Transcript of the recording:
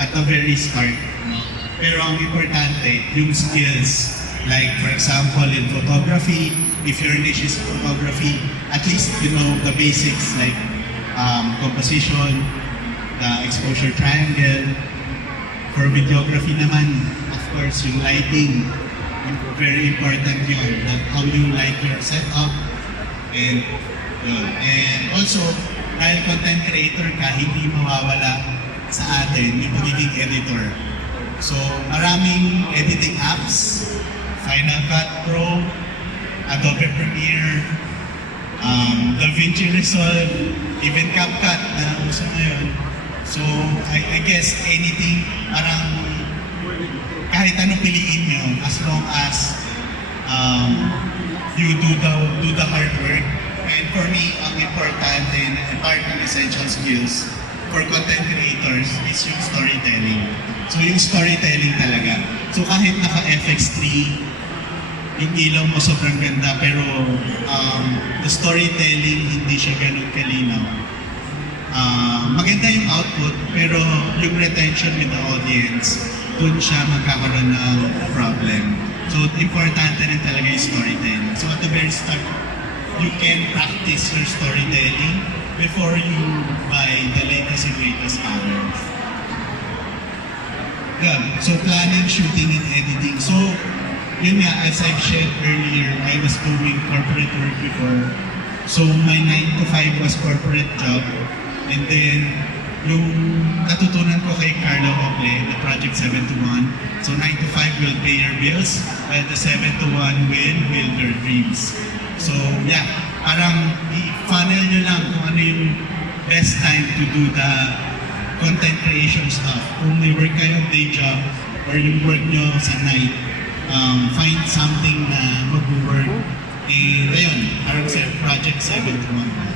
at the very start. No? Pero ang importante, yung skills. Like, for example, in photography, if your niche is photography, at least you know the basics like composition, the exposure triangle. For videography naman, of course, yung lighting. Very important yun. How you light your setup. And yun. And also, dahil content creator ka, hindi mawawala sa atin yung magiging editor. So, maraming editing apps, Final Cut Pro, Adobe Premiere, DaVinci Resolve, even CapCut na uso ngayon. So, I guess anything, parang kahit anong piliin nyo, as long as you do the hard work. And for me, ang importante and part ng essential skills for content creators is yung storytelling. So, yung storytelling talaga. So, kahit naka-FX3, yung ilaw mo sobrang ganda, pero the storytelling hindi siya ganun kalinaw. Maganda yung output, pero yung retention with the audience, dun siya magkakaroon ng problem. So, importante rin talaga yung storytelling. So, at the very start, you can practice your storytelling before you buy the latest and greatest cameras. Yeah. So, planning, shooting, and editing. So, yun nga, as I've shared earlier, I was doing corporate work before. So, my 9 to 5 was corporate job. And then, yung natutunan ko kay Carlo Ople, the Project 7 to 1. So, 9 to 5 will pay your bills, while the 7 to 1 will build your dreams. So, yeah, parang i-funnel nyo lang kung ano yung best time to do the content creation stuff. Kung may work kayo day job, or yung work nyo sa night, find something na mag-work. And ayun, parang sa Project 7 to 1.